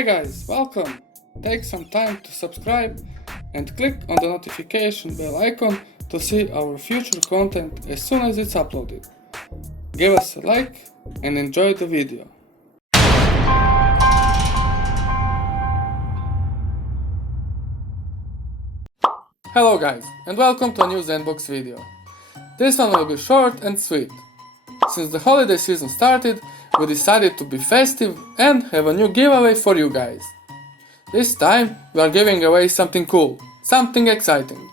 Hi guys, welcome! Take some time to subscribe and click on the notification bell icon to see our future content as soon as it's uploaded. Give us a like and enjoy the video. Hello guys, and welcome to a new Zenbox video. This one will be short and sweet. Since the holiday season started, we decided to be festive and have a new giveaway for you guys. This time we are giving away something cool, something exciting.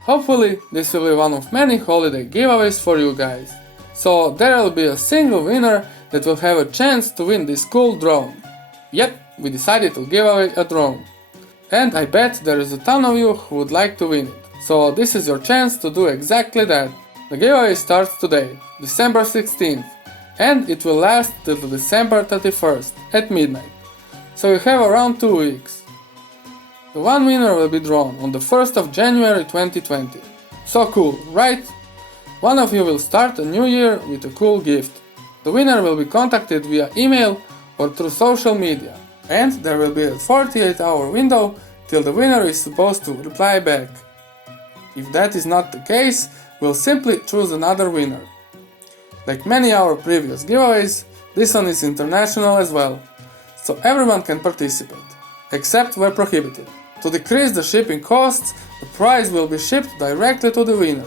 Hopefully this will be one of many holiday giveaways for you guys. So there will be a single winner that will have a chance to win this cool drone. Yep, we decided to give away a drone. And I bet there is a ton of you who would like to win it. So this is your chance to do exactly that. The giveaway starts today, December 16th, and it will last till December 31st at midnight. So you have around 2 weeks. The one winner will be drawn on the 1st of January 2020. So cool, right? One of you will start a new year with a cool gift. The winner will be contacted via email or through social media. And there will be a 48-hour window till the winner is supposed to reply back. If that is not the case, we'll simply choose another winner. Like many our previous giveaways, this one is international as well, so everyone can participate, except where prohibited. To decrease the shipping costs, the prize will be shipped directly to the winner.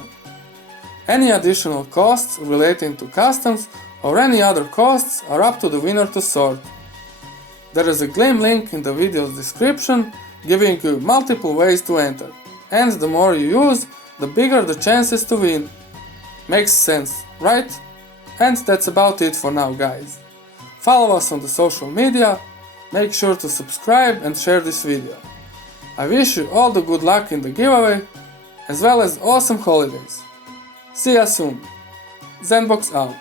Any additional costs relating to customs or any other costs are up to the winner to sort. There is a Gleam link in the video's description giving you multiple ways to enter, and the more you use, the bigger the chances to win. Makes sense, right? And that's about it for now guys. Follow us on the social media, make sure to subscribe and share this video. I wish you all the good luck in the giveaway, as well as awesome holidays. See ya soon. Zenbox out.